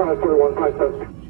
Charlie 4157.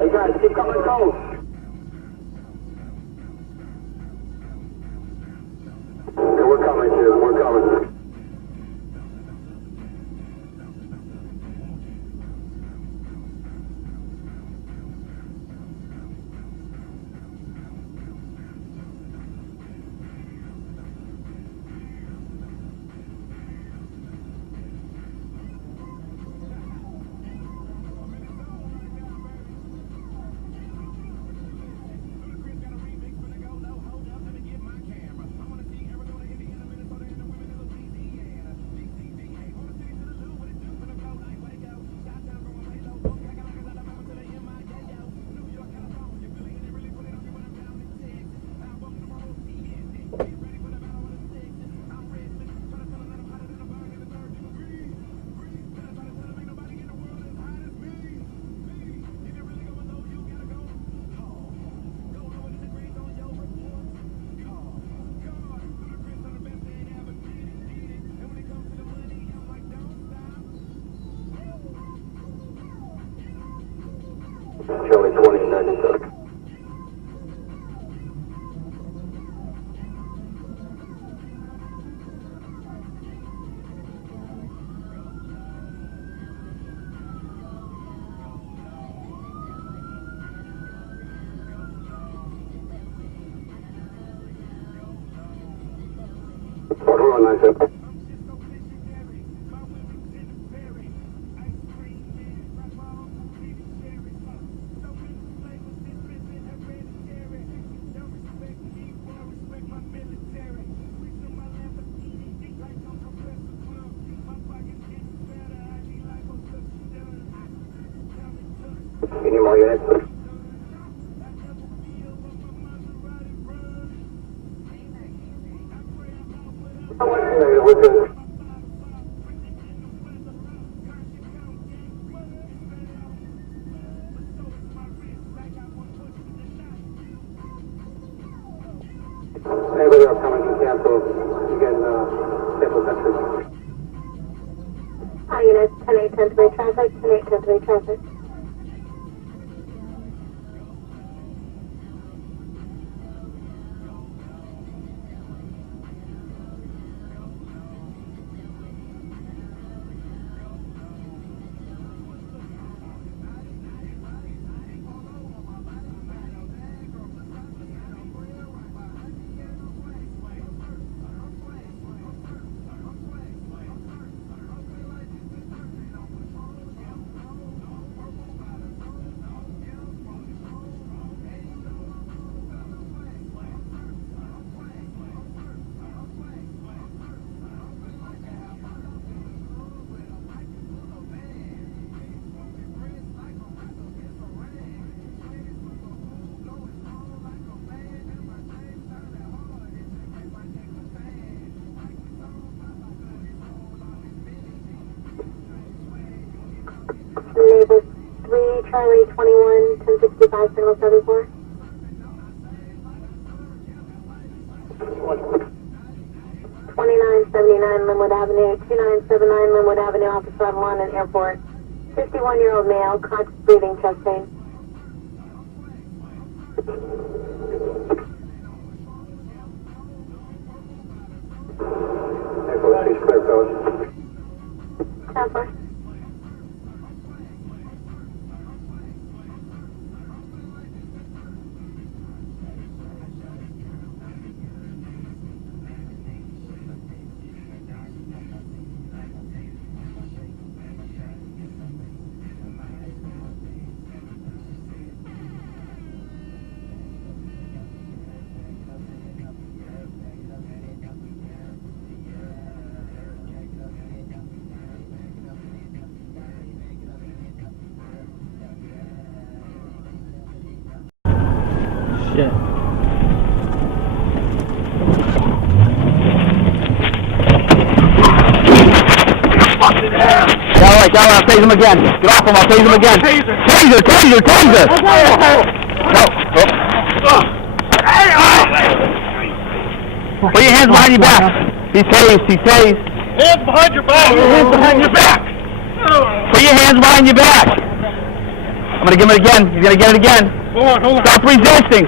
Hey guys, keep coming cold. Yeah, we're coming too, we're coming. Charlie 2097. Order 197. Any more units? Anybody else coming to cancel? You can cancel country. Hi, units 10-8-10-3 traffic, 10-8-10-3 traffic. single 74. 2979 Linwood Avenue, 2979 Linwood Avenue, Officer on London Airport. 51-year-old male, conscious breathing, chest pain. He's clear, fellas. 10-4. Shit. Got it, I'll tase him again. Get off him, I'll tase him again. Taser! No. Put your hands behind your back. He's tased. Hands behind your back! Hands behind your back! Put your hands behind your back. I'm gonna give him it again. He's gonna get it again. Hold on. Stop resisting!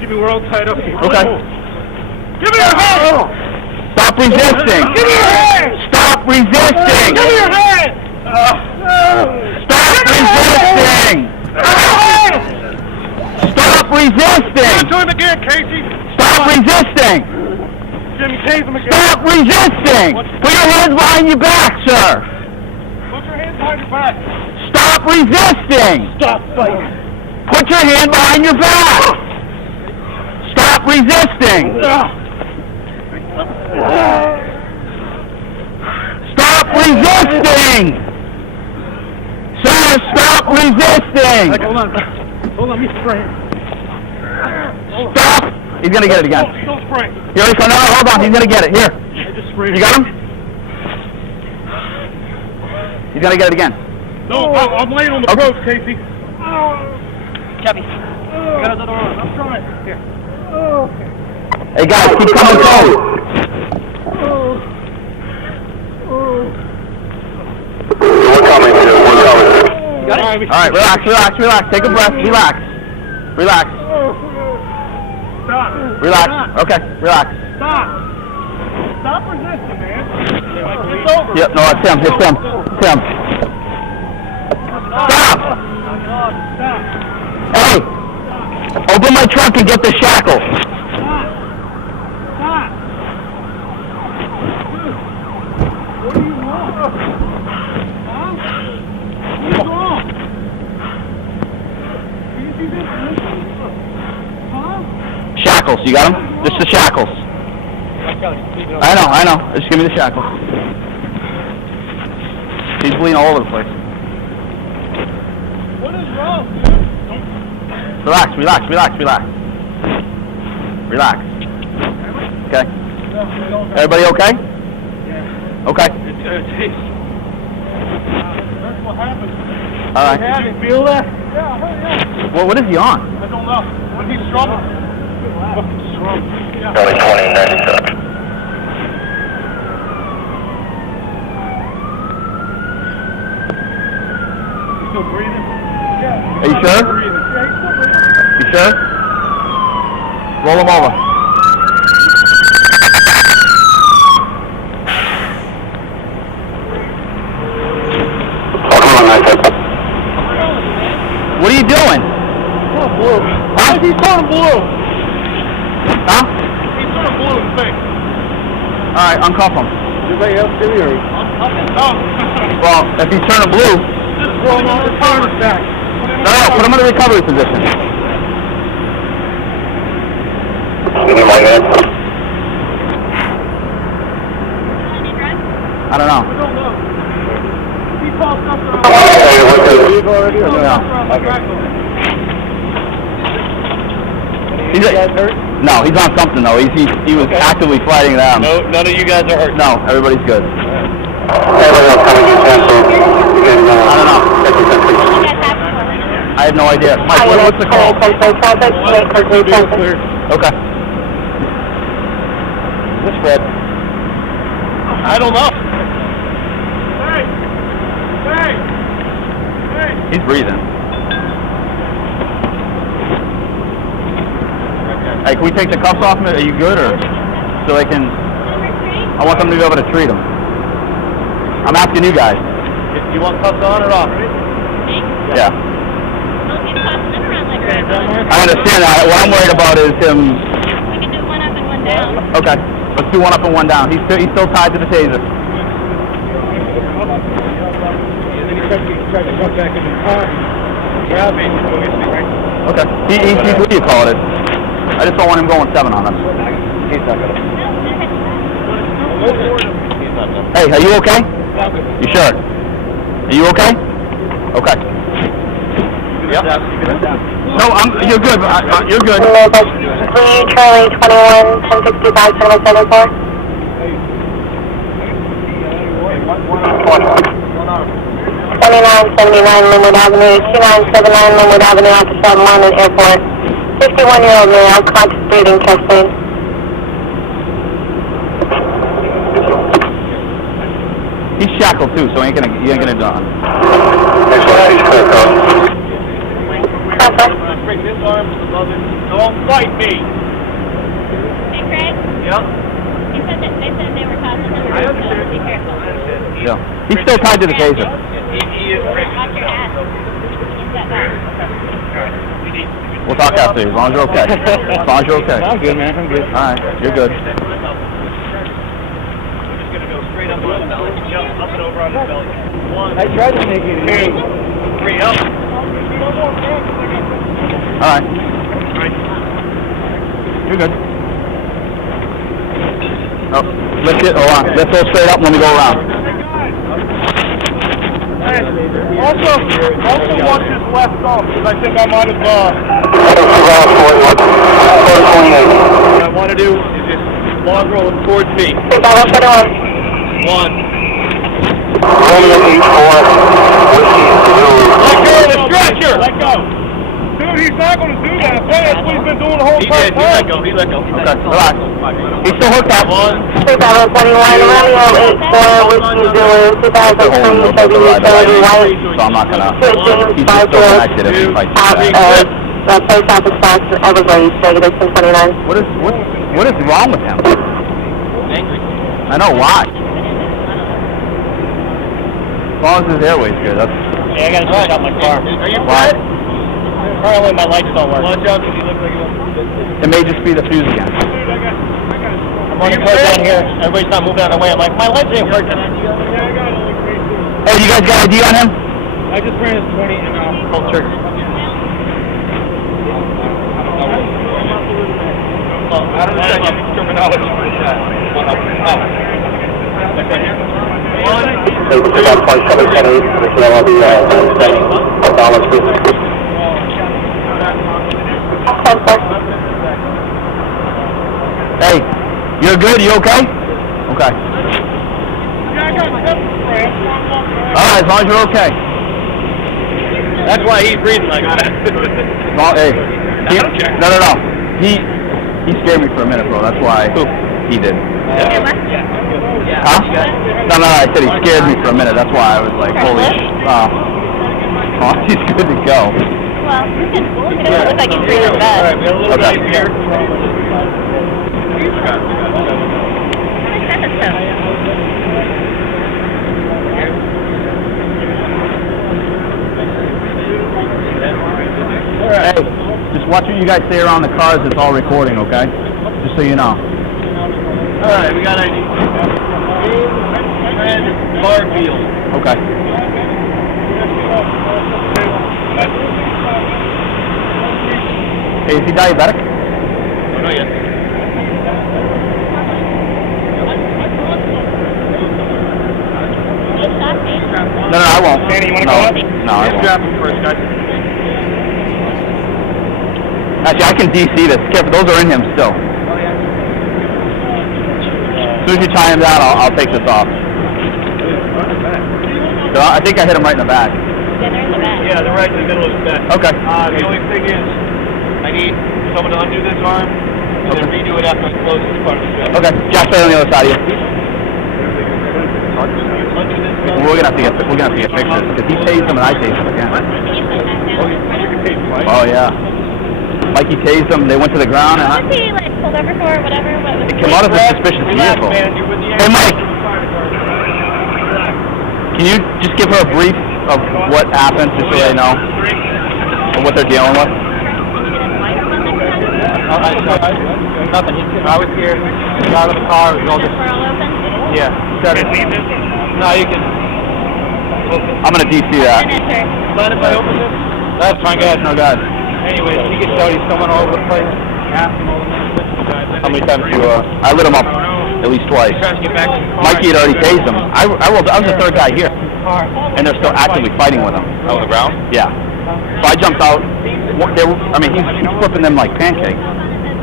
Keep me real tight up here. Okay. Give me your hand! Stop resisting! Give me your hand! Stop resisting! Give me your hand! Stop resisting! Stop resisting! Do him again, Kasey! Stop resisting! Jimmy, tase him again! Stop resisting! Put your hands behind your back, sir! Put your hands behind your back! Stop resisting! Stop fighting! Put your hand behind your back! Stop resisting! Stop resisting! Sir, stop resisting! Hold on, me spray. Stop! He's gonna get it again. Don't spray. Here he comes. No, hold on. He's gonna get it. Here. I just sprayed. You got him? He's gonna get it again. No, I'm laying on the Okay. road, Kasey. Cabby. I got another arm. I'm trying. Here. Hey guys, keep coming forward. We're coming. Got it? All right, relax. Take a breath. Relax. Stop. Okay, relax. Stop resisting, man. It's over. Yep, no, it's him. Stop! Hey! Open my trunk and get the shackles. Stop. What do you want? Huh? What's wrong? Can you see this? Huh? Shackles, you got them? Just the shackles. I know. Just give me the shackles. He's bleeding all over the place. What is wrong, dude? Relax. Okay. Everybody okay? Yeah. Okay. That's what happened. All right. Did you feel that? Yeah. Well, what is he on? I don't know. When he's struggle. Fucking struggle. Yeah. Only 2097. Still breathing? Yeah. Are you sure? Breathing. Yeah, he's still breathing. You sure? Roll him over. What are you doing? Blue. Huh? He's turning blue. Huh? He's turning blue in the face. All right, uncuff him. Anybody else do or? No. Well, if he's turning blue, Just throw him on the recovery back. put him in a recovery position. Give me my hand. I don't know. I don't know. He falls something No, he's on something though. He was actively fighting them. No, none of you guys are hurt. No, everybody's good. Everybody else coming to cancel. I don't know. I have no idea. Mike, what's the call? Okay. What's Fred? I don't know. He's breathing. Hey, can we take the cuffs off him? Are you good, or so I can? I want them to be able to treat him. I'm asking you guys. You want cuffs on or off? Yeah. I understand that. What I'm worried about is him. We can do one up and one down. Okay. Let's do one up and one down. He's still tied to the taser. Tried to come back in the car, grab me, Okay. He's what do you call it? I just don't want him going 7 on us. He's not gonna. Hey, are you okay? You sure? Are you okay? Okay. Yep. No, you're good. You're good. Charlie 21, 1065, 774. 2979 Linwood Avenue, 2979 Linwood Avenue, Officer on London Airport. 51-year-old male, conscious breathing, chest pain. He's shackled too, so he ain't gonna do it. Bring his arms above it. Don't fight me. Hey, Craig? Yep. They said they were tossing him around, so be careful. Yeah. He's still tied to the taser. He is Craig. Watch your ass. Step back. We'll talk after you, as long as you're okay. As long as you're okay. I'm good, man. I'm good. All right, you're good. We're just gonna go straight up on the belly. Yep, up and over on the belly. 1. I tried to make it 2, 3, up. All right. You're good. Oh, lift it. Hold on. Lift those straight up when we go around. Also watch his left thumb, because I think I might have, what I want to do is just log roll him towards me. 1. Let go of the stretcher! Let go! Dude, he's not going to do that. That's what he's been doing the whole time. He let go. Okay, relax. He's still hooked up. 2021 Romeo 84, Whiskey Zulu, 2003 Chevy Utility White. So I'm not gonna. He's just still connected if he fights back. Post Office Box, Everglades, negative 1029. What is wrong with him? Angry. I know why. As long as his airway's good, that's. Yeah, I got to check out my car. Are you Fred? Apparently my lights don't work. Watch out, because you look like you want to. It may just be the fuse again. I'm running right down here. Everybody's not moving out of the way. I'm like, my lights ain't working. Hey, you guys got ID on him? I just ran his 20 and pulled trigger. I don't know any terminology for that. One up. Like right here. 1. Hey, you're good? You okay? Okay. Yeah, I got pepper spray. Alright, as long as you're okay. That's why he's breathing like that. No, hey. No. He scared me for a minute, bro. That's why he did. Huh? No, I said he scared me for a minute. That's why I was like, holy sh... Oh, he's good to go. Well, he doesn't look like he's breathing bad. Alright, we have a little Okay. knife here. Hey, just watch what you guys say around the cars. It's all recording, okay? Just so you know. Alright, we got ID. Barfield. Okay. Hey, is he diabetic? No, yet. No, I won't. Danny, you want to No, go up? no, I Just won't. grab him first, guys. Actually, I can DC this. Careful, those are in him still. As soon as you tie him down, I'll take this off. So I think I hit him right in the back. Yeah, they're in the back. Yeah, Yeah, they're right in the middle of the bed. Okay. The only thing is, I need someone to undo this arm and then redo it after I close this part of the bed. Okay. Jack's right on the other side of you. Undo this. We're gonna have to get pictures because he tased him and I tased him again. Oh yeah. Mikey tased him. They went to the ground and What was he, like, pulled over for or whatever? What was it came out of a suspicious vehicle. Hey Mike, can you just give her a brief of what happened, just so they know, and what they're dealing with? Nothing. I was here. Got out of the car. It was all just. Yeah. No, you can. I'm gonna DC that. Mind if I open this? That's fine, guys. No, guys. Anyway, he gets out. He's coming all over the place. Ask him all the time. How many times you? I lit him up at least twice. Trying to get back to the car. Mikey had already tased him. I was the third guy here, and they're still actively fighting with him. On the ground? Yeah. So I jumped out. He's flipping them like pancakes.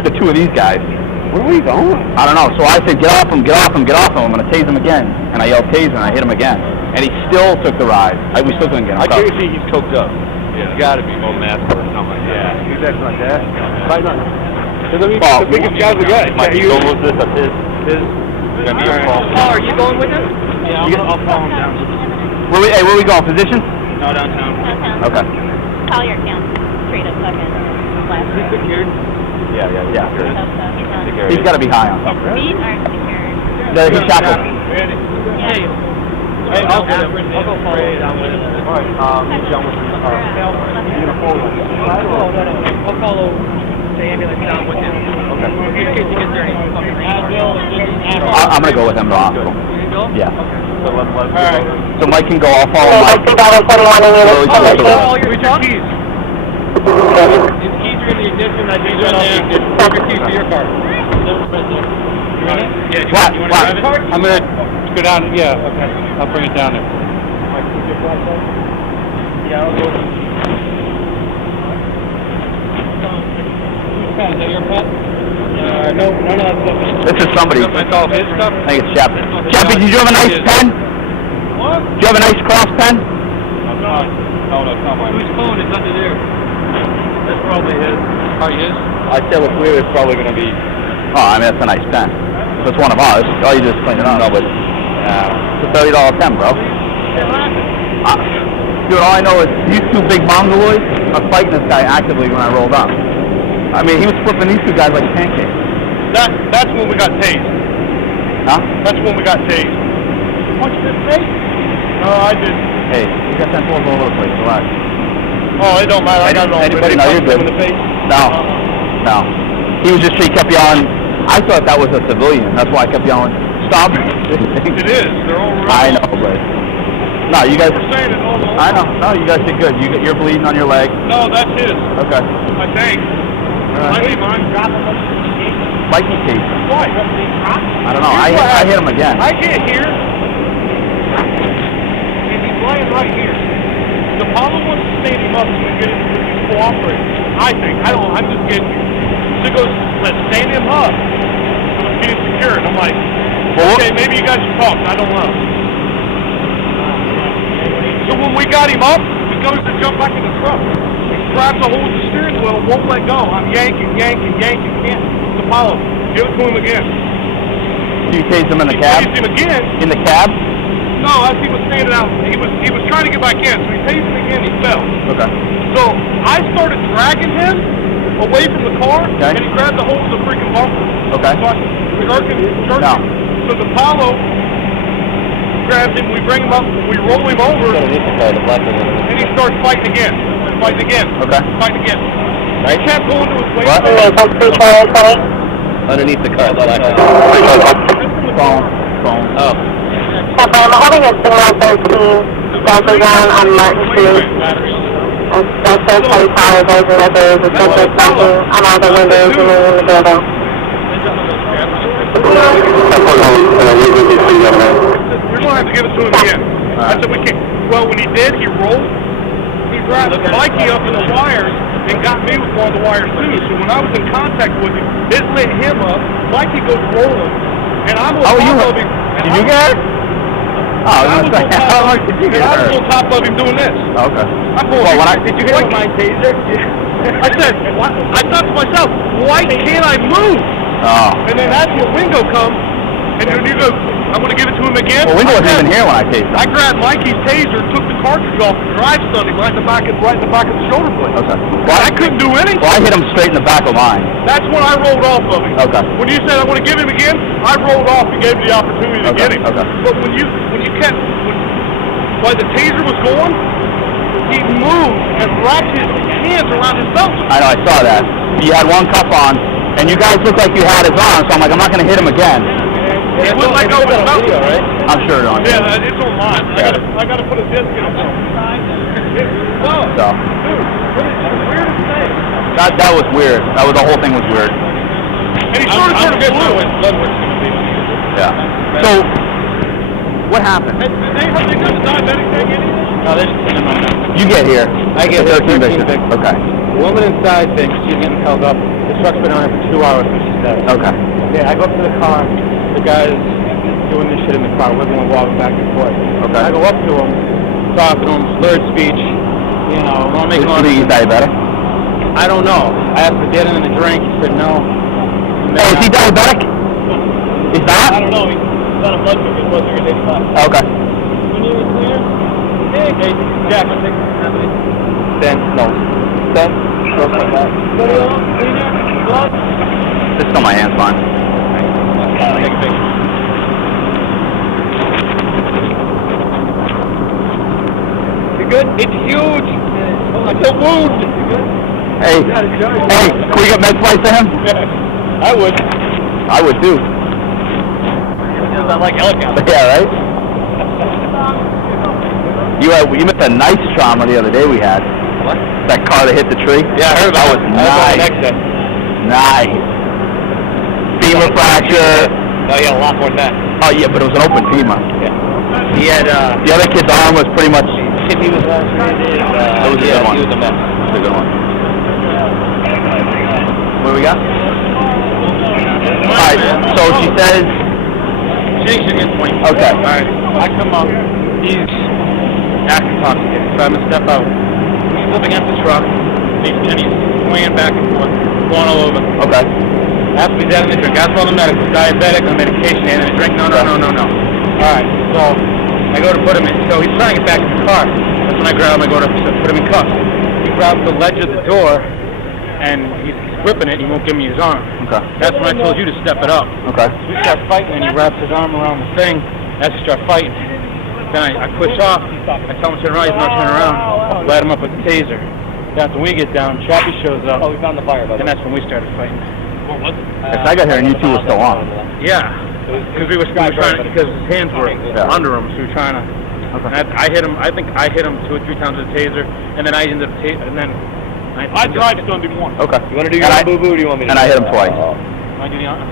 The two of these guys. Where are we going? I don't know. So I said, get off him, get off him, get off him. I'm going to tase him again. And I yelled tase and I hit him again. And he still took the ride. We still couldn't get him. I guarantee he's coked up. Yeah. He's got to be no mask or something like that. Yeah. He's acting like that. Right on. Well, the biggest guy's the guy. Might be going with this. That's his. Gonna be your fault. Oh, are you going with him? Yeah, I'll follow him down. Where we going? Position? No, downtown. Okay. Collier counts straight up second. Left. He's secured. Yeah. So He's got to be high on something. feet aren't secured. He's shackled. Yeah. Hey, I'll go follow down with him. All right, he's down with him. You're gonna follow him. I'll follow the ambulance down with him. Okay. In case he gets there and he's fucking I'm going to go with him to the hospital. Yeah. All right. So Mike can go. I'll follow Mike. Where's your keys? His keys are in the ignition. I think they're in the ignition. Where's your keys for your car? You want it? Yeah. You want to drive it? I'm going to go down. Yeah. Okay. I'll bring it down there. Yeah, I'll go. Is that your pet? No, none of that stuff. This is somebody. That's all his stuff? I think it's Chappie. Chappie, did you have a nice pen? What? Did you have a nice cross pen? No, it's not mine. Whose phone is under there? That's probably his. Probably his? I'd say what's weird is probably going to be... Oh, I mean, that's a nice pen. If it's one of ours, all you do is clean it up. No, but... it's a $30 pen, bro. Dude, all I know is these two big mongoloids are fighting this guy actively when I rolled up. I mean, he was flipping these two guys like pancakes. That's when we got tased. Huh? That's when we got tased. Punch this face? No, I didn't. Hey, you got 10 balls all over the place, relax. Oh, it don't matter. I got it all. Anybody know you're good. In the face? No. He was just, he kept yelling. I thought that was a civilian. That's why I kept yelling, stop. It is. They're all running. I know, but... No, you guys... We're saying it all over. I know. No, you guys did good. You're bleeding on your leg. No, that's his. Okay. I think. I mean, mine. Mikey case. Why? I don't know. I hit him again. I get here, and he's laying right here. The problem was to stand him up so we get him to cooperate. I think. I don't know. I'm just getting you. So he goes, let's stand him up. So let's get him secured. I'm like, okay, maybe you guys should talk. I don't know. So when we got him up, he goes to jump back in the truck. He grabs a hold of the steering wheel and won't let go. I'm yanking. Can't. The Apollo, give it to him again. You tased him in the cab? He tased him again. In the cab? No, as he was standing out, he was trying to get back in, so he tased him again, he fell. Okay. So I started dragging him away from the car, okay. And he grabbed the hold of the freaking bumper. Okay. So I jerking. No. So the Apollo grabs him, we bring him up, we roll him over, and he starts fighting again. Okay. Fighting again. Right. He kept going to his way. What? Underneath the car. Phone. Oh. I'm holding a signal 13, Delta ground on Martin Street. That's third party power goes in that there is a sensor flashing on all the windows in the building. We're going to have to give it to him again. I said we can't. Well, when he did, he rolled. He grabbed Mikey up in the wires and got me with one of the wires too. So when I was in contact with him, it lit him up. Mikey goes rolling, and I'm with Did you get it? Oh, I was gonna say, how much did you get I was hurt? on top of him doing this. Okay. I pulled Did you hit him with my taser? I said, I thought to myself, why can't I move? Oh. And then that's when Wingo comes, and then you go, I'm going to give it to him again. Well, Wingo wasn't even here when I tased him. I grabbed Mikey's taser, took the cartridge off, and drive stunned him right in the back of the shoulder blade. Okay. Well, I couldn't do anything. Well, I hit him straight in the back of mine. That's when I rolled off of him. Okay. When you said I want to give him again, I rolled off and gave him the opportunity to get him. Okay. But when you kept, while the taser was going, he moved and wrapped his hands around his belt. I know, I saw that. You had one cuff on, and you guys looked like you had his arm, so I'm like, I'm not going to hit him again. He wouldn't let go of his belt. Right? I'm sure it's on. Yeah, it's online. I gotta put a disc in it. So. That was weird. The whole thing was weird. And he sort of turned blue. Yeah. So, what happened? They got the diabetic thing in it? No, they're just sitting on that. You get here. I get here, 13 13 victims. Okay. The woman inside thinks she's getting held up. The truck's been on it for 2 hours, what she said. Okay. Yeah, I go up to the car. The guy's doing this shit in the car, wiggling and wobbling back and forth. Okay. I go up to him, talking to him, slurred speech. You know, want to make him He's diabetic? I don't know. I asked him to get in the drink. He said no. Oh, is he diabetic? Is that? I don't know. He's got a blood sugar. Blood sugar's 85. Okay. When you were clear? Hey, Jack, I'll take Then, no. Then, Blood? just on my hands, fine. Take a picture. You good? It's huge. It's a wound. Hey, can we get med flights to him? I would. I would too. I like helicopters. Yeah, right? You missed a nice trauma the other day we had. What? That car that hit the tree? Yeah, I heard that. about Was it. nice. Nice. Femur fracture. No, he had a lot more than that. Oh yeah, but it was an open femur. Yeah. He had, the other kid's arm was pretty much... he was lacerated. That was a good one. He was a mess. That was a good one. What do we got? Alright, so she says... She thinks she's getting 20. Okay. Alright, I come up. He's acting intoxicated, so I'm going to step out. He's up against the truck, and he's swinging back and forth, going all over. Okay. After he's having the drink, that's all the medical, diabetic, on medication, and a drink, no. Alright, so I go to put him in. So he's trying to get back in the car. That's when I grab him, I go to put him in cuffs. He grabs the ledge of the door, and he's gripping it, he won't give me his arm. Okay. That's when I told you to step it up. Okay. So we start fighting, and he wraps his arm around the thing. As we start fighting. Then I push off. I tell him to turn around. He's not turning around. Light him up with the taser. That's when we get down. Chappie shows up. Oh, we found the fire, by the And way. that's when we started fighting. What was it? Because I got here and you two were still on. Yeah. Because we were trying to, because his hands were under him, so we were trying to. Okay. And I hit him. I think I hit him 2 or 3 times with a taser, and then I ended up and then. I tried to stunned him once. Okay. You want to do your own boo-boo, or do you want me to? And I hit him twice. I do the honor.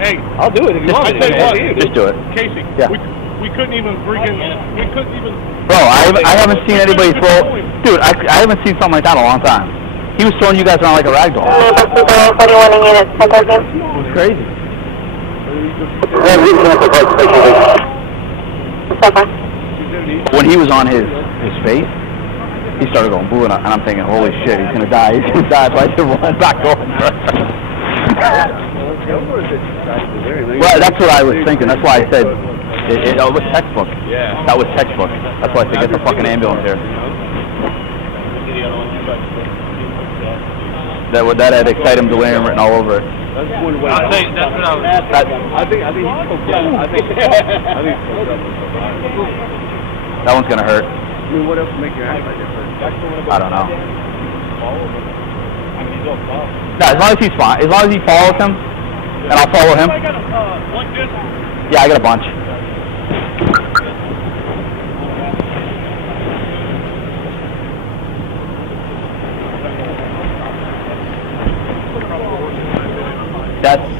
Hey, I'll do it if you want me to. I tell you what, Just do it. Casey, Yeah. we couldn't even we couldn't even... Bro, I haven't seen anybody throw... Dude, I haven't seen something like that in a long time. He was throwing you guys around like a rag doll. 41 units, 10,000. It was crazy. When he was on his face, he started going boo, and I'm thinking, holy shit, he's gonna die. He's gonna die. So I said, well, I'm not going. Well, that's what I was thinking. That's why I said it was textbook. Yeah. That was textbook. That's why I said get the fucking ambulance here. That had excited delirium written all over it. I'll say that's what I was. I think he's okay. I think That one's gonna hurt. I mean, what else would make your act like different? I don't know. No, as long as he's fine. As long as he follows him, and I'll follow him. I got a like this. Yeah, I got a bunch.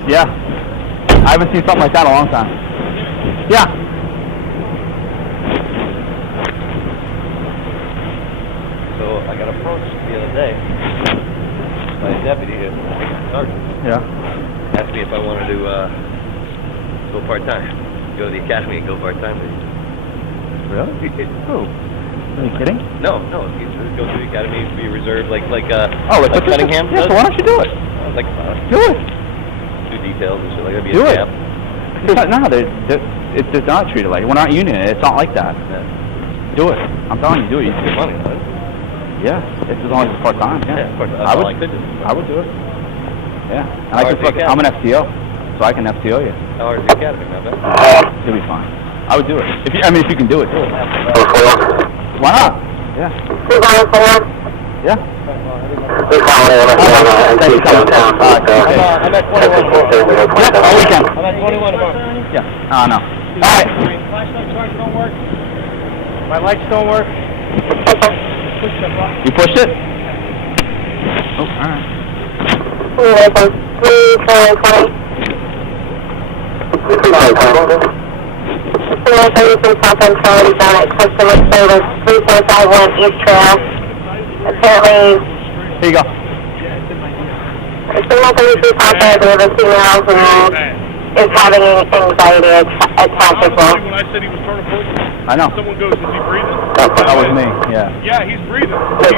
Yeah. I haven't seen something like that in a long time. Yeah. So I got approached the other day by a deputy here, sergeant. Yeah. Asked me if I wanted to go part-time. go to the academy and go part-time. Really? Who? Are you kidding? No, he's go to the academy, be reserved, like like Cunningham Yeah, does. so why don't you do it? Like, Do it. do details and shit like that. Be Do a it. camp. No, it's not treated like it. We're not union. It's not like that. Yeah. Do it. I'm telling you, do it. It's good money, right? Yeah, it's as long as it's part-time. Yeah, part-time. I would. I could do. I would do it. Yeah, and How I hard could is the I'm an FTO, so I can FTO you. How hard is the academy, not bad? You'll be fine. I would do it. If you can do it, do it. Why not? Yeah. Yeah. Thank you so much. I'm at 21 more. Yeah, all weekend. I'm at 21 more. Yeah. No. All right. Flashlight charge don't work. My lights don't work. You pushed it? Oh, all right. 33 South End Charlie down at customer service 3451 East Trail. Apparently, Here you go. Signal 33 South End, we have a female who is having anxiety attacks as well. When I said he was turning 40, I know. someone goes, is he breathing? That was me. Yeah. Yeah, he's breathing. That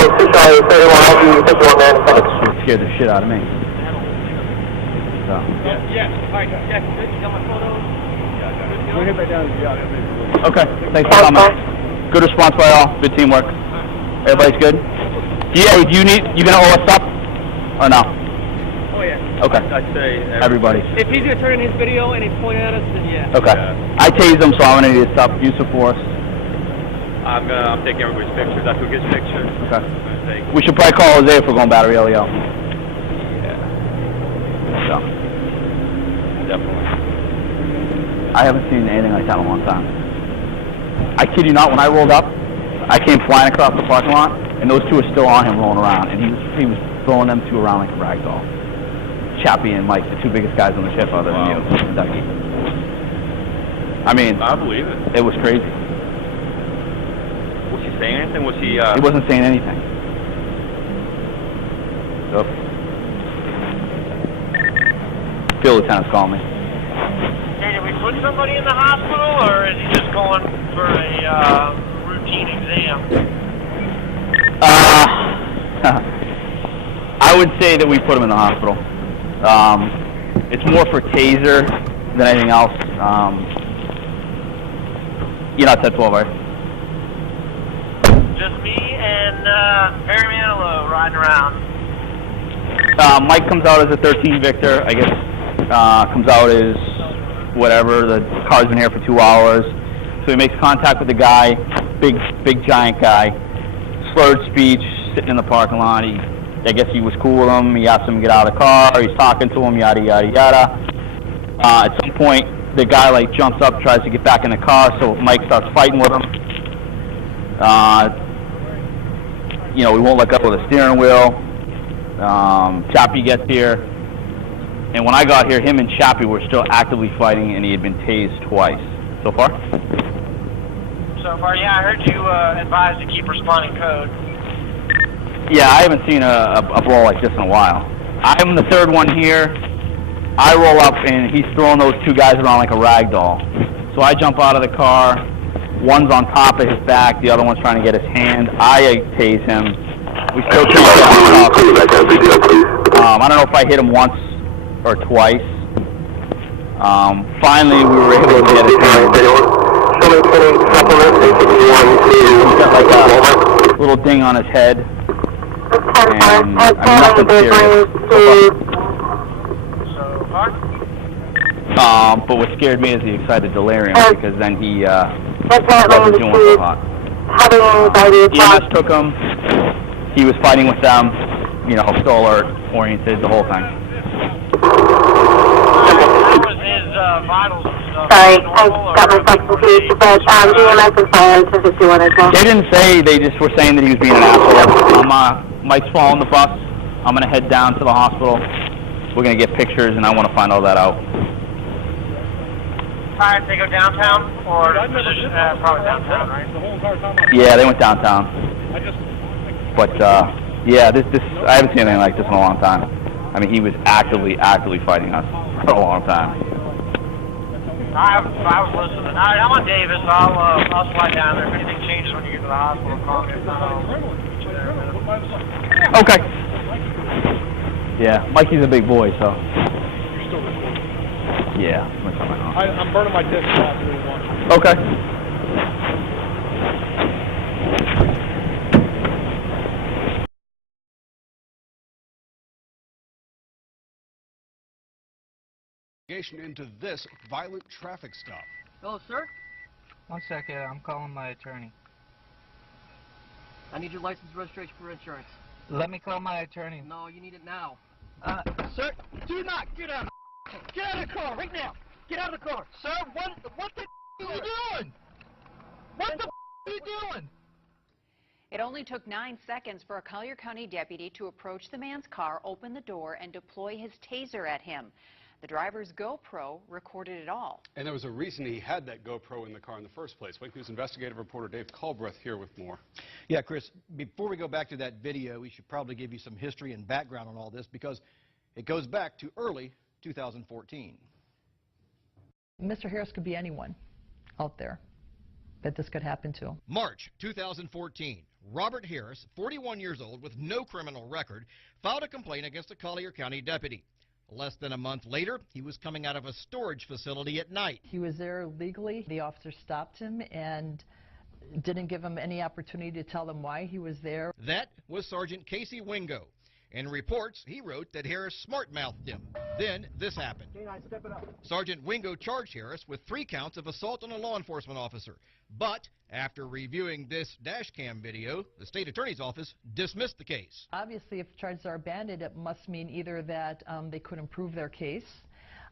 scared the shit out of me. So. We'll hit that down to the audio. Okay. Thanks for coming. Good response by all. Good teamwork. Everybody's good? Yeah. Do you gonna owe us up? Or no? Oh yeah. Okay. I'd say Everybody. If he's gonna turn in his video and he's pointing at us, then yeah. Okay. I tased him, so I'm gonna need to stop. Use of force. I'm taking everybody's pictures. I took his picture. Okay. We should probably call Jose if we're going battery LEO. Yeah. So. Definitely. I haven't seen anything like that in a long time. I kid you not, when I rolled up, I came flying across the parking lot, and those two are still on him rolling around, and he was throwing them two around like a rag doll. Chappie and Mike, the two biggest guys on the ship other than you, and Dougie. I mean, I believe it. it was crazy. Was he saying anything? Was he, He wasn't saying anything. So, Phil Lieutenant's calling me. Hey, did we put somebody in the hospital, or is he just going for a routine exam? I would say that we put him in the hospital. It's more for taser than anything else. You're not 10-12, right? Just me and Barry Manilow riding around. Mike comes out as a 13 Victor. I guess comes out as whatever. The car's been here for 2 hours. So he makes contact with the guy, big giant guy. Slurred speech, sitting in the parking lot. I guess he was cool with him. He asked him to get out of the car. He's talking to him, yada, yada, yada. At some point, the guy like jumps up, tries to get back in the car, so Mike starts fighting with him. You know, we won't let go of the steering wheel. Chappie gets here. And when I got here, him and Chappie were still actively fighting, and he had been tased twice. So far? So far, yeah, I heard you advise to keep responding code. Yeah, I haven't seen a brawl like this in a while. I'm the third one here. I roll up, and he's throwing those two guys around like a rag doll. So I jump out of the car. One's on top of his back. The other one's trying to get his hand. I tase him. We still keep going up. I don't know if I hit him once or twice. Finally, we were able to get his hand. He's got like a little ding on his head. And nothing serious. So far? But what scared me is the excited delirium, because then he wasn't doing so hot. EMS took him. He was fighting with them. You know, still alert, oriented, the whole thing. How was his vitals and stuff? Sorry, I got myself confused, but GMS is fine to 51 as well. They didn't say, they just were saying that he was being an asshole. Mike's following the bus. I'm going to head down to the hospital. We're going to get pictures, and I want to find all that out. Alright, they go downtown, or probably downtown, right? The whole entire time. Yeah, they went downtown. But, yeah, I haven't seen anything like this in a long time. I mean, he was actively fighting us for a long time. I was listening. All right, I'm on Davis. I'll slide down there. If anything changes when you get to the hospital, call me. If not, I'll get you there in a minute. Okay. Yeah, Mikey's a big boy, so. You're still recording. Yeah. I'm burning my disc off if you want. Okay. Into this violent traffic stop. Hello, sir? 1 second, I'm calling my attorney. I need your license registration for insurance. Let me call my attorney. No, you need it now. Sir, do not get out of the car right now. Get out of the car. Sir, what the are you doing? What the are you doing? It only took 9 seconds for a Collier County deputy to approach the man's car, open the door, and deploy his taser at him. The driver's GoPro recorded it all. And there was a reason he had that GoPro in the car in the first place. Wake News investigative reporter Dave Culbreth here with more. Yeah, Chris, before we go back to that video, we should probably give you some history and background on all this because it goes back to early 2014. Mr. Harris could be anyone out there that this could happen to. March 2014. Robert Harris, 41 years old with no criminal record, filed a complaint against a Collier County deputy. Less than a month later, he was coming out of a storage facility at night. He was there illegally. The officer stopped him and didn't give him any opportunity to tell them why he was there. That was Sergeant Kasey Wingo. In reports, he wrote that Harris smart-mouthed him. Then this happened. Step it up. Sergeant Wingo charged Harris with 3 counts of assault on a law enforcement officer. But after reviewing this dash cam video, the state attorney's office dismissed the case. Obviously, if charges are abandoned, it must mean either that they couldn't prove their case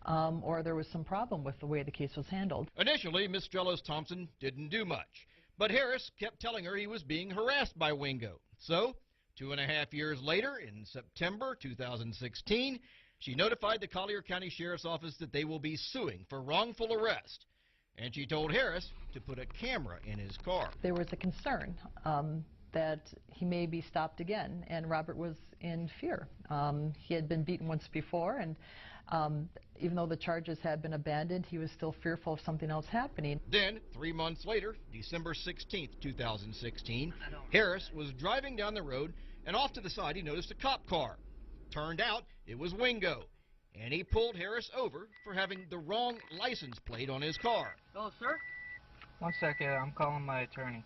or there was some problem with the way the case was handled. Initially, Miss Jellos-Thompson didn't do much. But Harris kept telling her he was being harassed by Wingo. So 2.5 years later, in September 2016, she notified the Collier County Sheriff's Office that they will be suing for wrongful arrest. And she told Harris to put a camera in his car. There was a concern that he may be stopped again, and Robert was in fear. He had been beaten once before, and even though the charges had been abandoned, he was still fearful of something else happening. Then, 3 months later, December 16th, 2016, Harris was driving down the road, and off to the side he noticed a cop car. Turned out it was Wingo, and he pulled Harris over for having the wrong license plate on his car. Hello, sir? 1 second, I'm calling my attorney.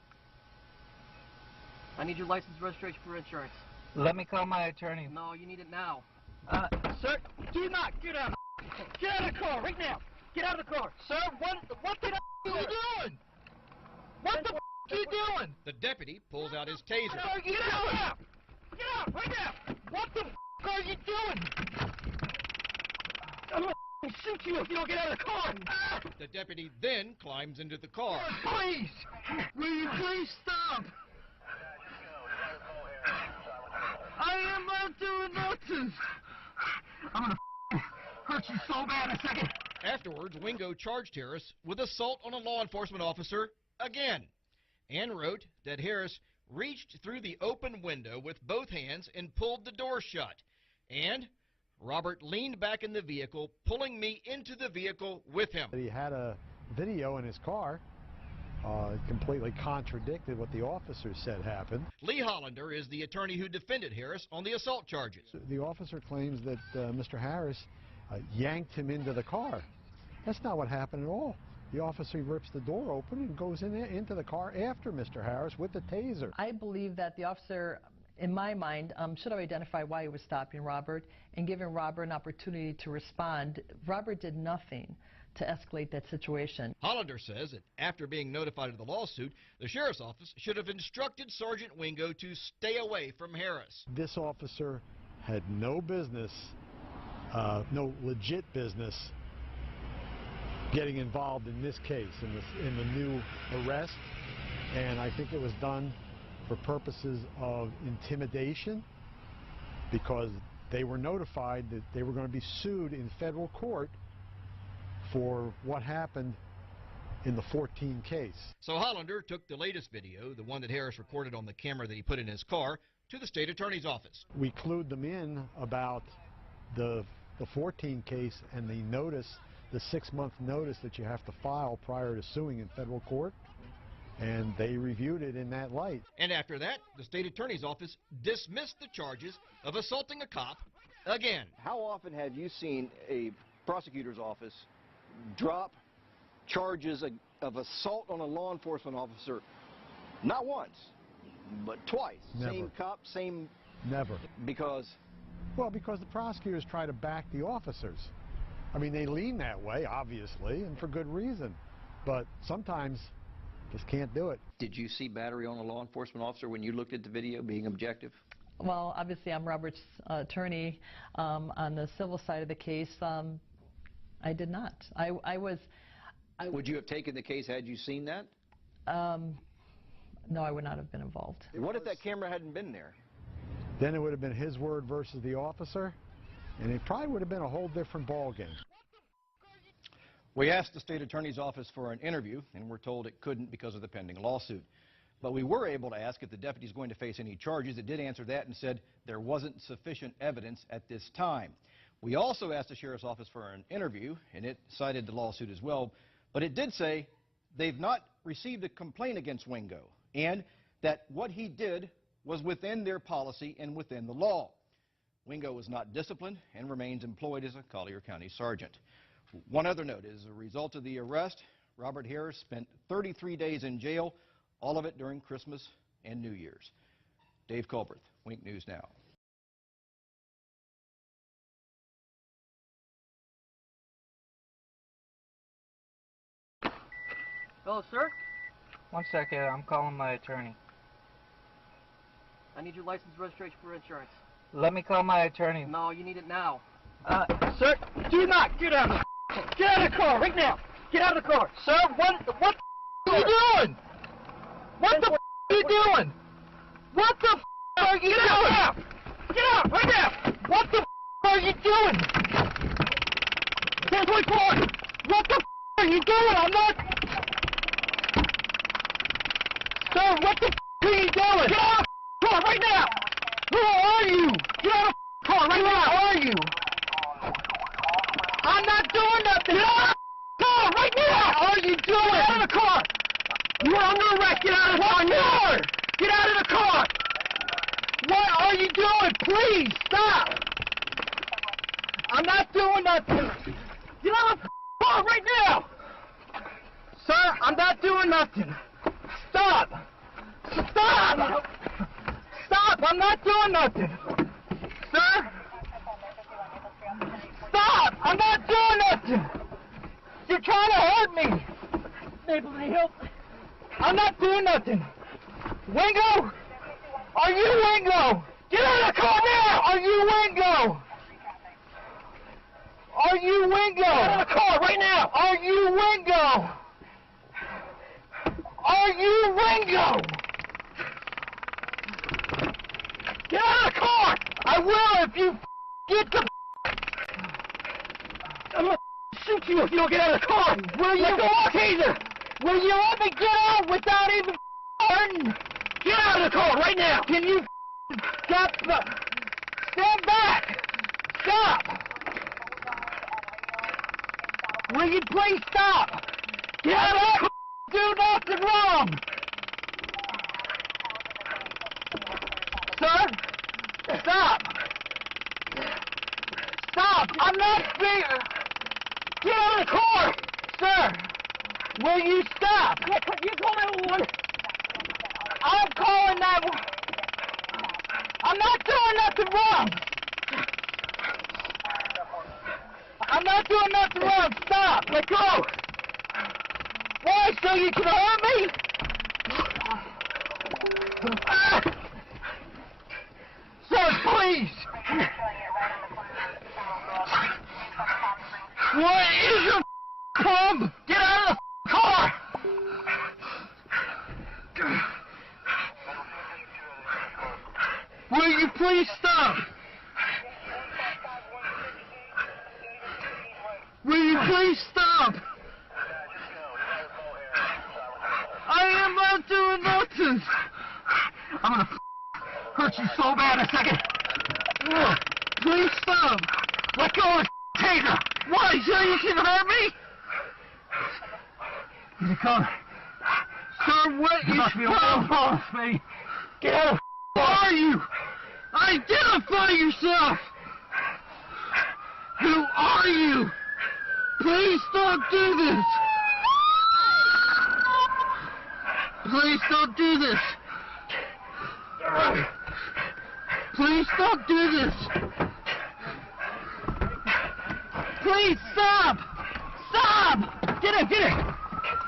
I need your license registration for insurance. Let me call my attorney. No, you need it now. Sir, do not get out of the car right now. Get out of the car. Sir, what the are you doing? What the are you doing? The deputy pulls out his taser. What are you doing? Get out right now. What the are you doing? I'm going to shoot you if you don't get out of the car. The deputy then climbs into the car. Please, will you please stop? I am not doing nothing. I'm going to hurt you so bad in a second. Afterwards, Wingo charged Harris with assault on a law enforcement officer again, and wrote that Harris reached through the open window with both hands and pulled the door shut. And Robert leaned back in the vehicle, pulling me into the vehicle with him. He had a video in his car. Completely contradicted what the officer said happened. Lee Hollander is the attorney who defended Harris on the assault charges. The officer claims that Mr. Harris yanked him into the car. That's not what happened at all. The officer rips the door open and goes into the car after Mr. Harris with the taser. I believe that the officer, in my mind, should have identified why he was stopping Robert and given Robert an opportunity to respond. Robert did nothing to escalate that situation. Hollander says that after being notified of the lawsuit, the sheriff's office should have instructed Sergeant Wingo to stay away from Harris. This officer had no business, no legit business, getting involved in this case, in the new arrest, and I think it was done for purposes of intimidation because they were notified that they were going to be sued in federal court for what happened in the 14 case. So Hollander took the latest video, the one that Harris recorded on the camera that he put in his car, to the state attorney's office. We clued them in about the 14 case and the notice the 6-month notice that you have to file prior to suing in federal court, and they reviewed it in that light. And after that, the state attorney's office dismissed the charges of assaulting a cop again. How often have you seen a prosecutor's office drop charges of assault on a law enforcement officer? Not once, but twice. Never. Same cop, same... Never. Because? Well, because the prosecutors try to back the officers. I mean, they lean that way, obviously, and for good reason. But sometimes just can't do it. Did you see battery on a law enforcement officer when you looked at the video, being objective? Well, obviously, I'm Robert's attorney on the civil side of the case. I did not. Would you have taken the case had you seen that? No, I would not have been involved. What if that camera hadn't been there? Then it would have been his word versus the officer, and it probably would have been a whole different ballgame. We asked the state attorney's office for an interview, and we're told it couldn't because of the pending lawsuit. But we were able to ask if the deputy is going to face any charges. It did answer that and said there wasn't sufficient evidence at this time. We also asked the sheriff's office for an interview, and it cited the lawsuit as well. But it did say they've not received a complaint against Wingo, and that what he did was within their policy and within the law. Wingo was not disciplined and remains employed as a Collier County sergeant. One other note, as a result of the arrest, Robert Harris spent 33 days in jail, all of it during Christmas and New Year's. Dave Culbreth, Wink News Now. Hello, sir? 1 second, I'm calling my attorney. I need your license, registration for insurance. Let me call my attorney. No, you need it now. Sir, do not get out of the get out of the car right now. Get out of the car. Sir, what are you doing? What the are you doing? What the are you doing? Get out right now. What the are you doing? 1024. What the are you doing? I'm not. Sir, what the are you doing? Get out of the car right now. Who are you? Get out of the car right now. Who are you? I'm not doing nothing. Get out of the car right now. What are you doing? Get out of the car. You're under arrest. Get out of the car now. Get out of the car. What are you doing? Please stop. I'm not doing nothing. Get out of the car right now. Sir, I'm not doing nothing. Stop. Stop. Stop. I'm not doing nothing. Sir. Stop. I'm not doing nothing. You're trying to hurt me. Able to help. I'm not doing nothing. Wingo? Are you Wingo? Get out of the car now! Are you Wingo? Are you Wingo? Get out of the car right now! Are you Wingo? Are you Wingo? Get out of the car! I will if you get the I'm gonna shoot you if you don't get out of the car! Will you taser? Will you let me get out without even farting? Get out of the car right now! Can you stop? Stand back! Stop! Will you please stop? Get out of the car! Do nothing wrong! Sir? Stop! Stop! I'm not speaking! Get out of the car! Sir! Will you stop? You call 911. I'm calling 911. I'm not doing nothing wrong. I'm not doing nothing wrong. Stop. Let go. Why? So you can hurt me? Sir, please. What is your problem? Get out of the car! Will you please stop? Will you please stop? I am not doing nothing. I'm gonna hurt you so bad in a second. Please stop. Let go of the taser! Why? You think you can hurt me? He's coming. Sir, what is your problem? Get out of Who are you? Identify yourself! Who are you? Please don't do this! Please don't do this! Please don't do this! Please stop! Stop! Get it, get it!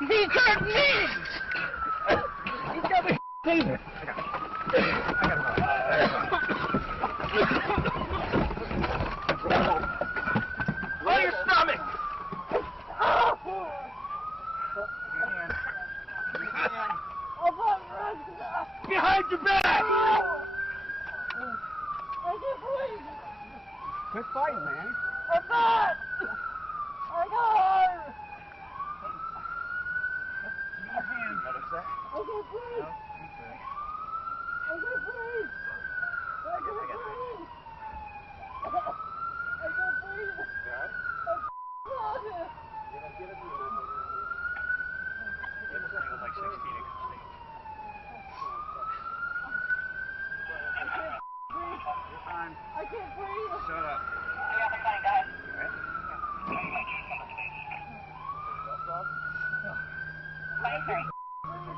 He's hurt me! He's got me taser. On your stomach! Behind your back! I can't breathe! Quit fighting, man. I'm not! I got hurt! Give me your hand. Notice that? I can't breathe! No, okay. I can't breathe! I can't breathe! I can't breathe! Got it? Get it. It was like 16 and I can't breathe. Shut up.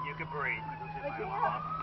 You can breathe. I can't.